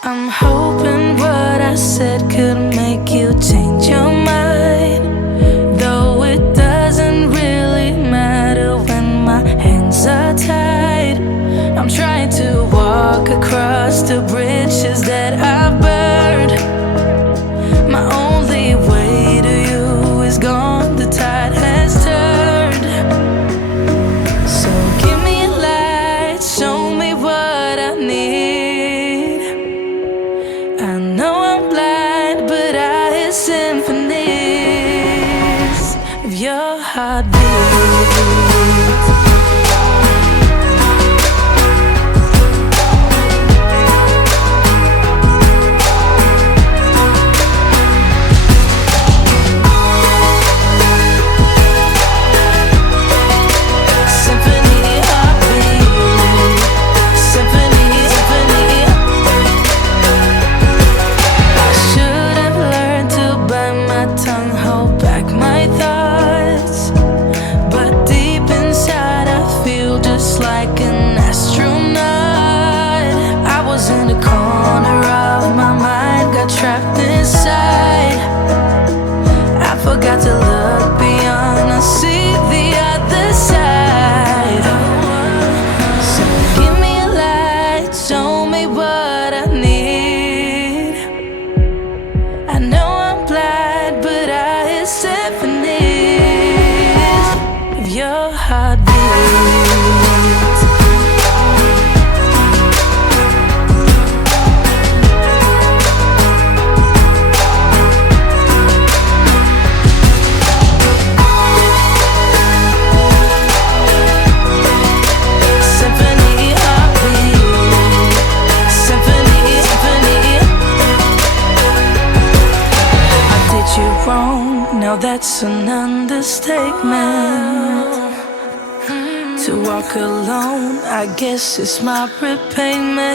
I'm hoping what I said could make you change your mind, though it doesn't really matter when my hands are tied. I'm trying to walk across the bridges that I've burned. My only way to you is gone, the tide has turned. So give me a light, show me what I need. I know I'm blind, but I hear symphonies of your heartbeat. Like an astronaut, I was in the corner of my mind, got trapped inside. I forgot to look beyond and see the other side. So give me a light, show me what I need. I know I'm blind, but I hear symphonies of your heartbeat. Now that's an understatement. To walk alone, I guess it's my repayment.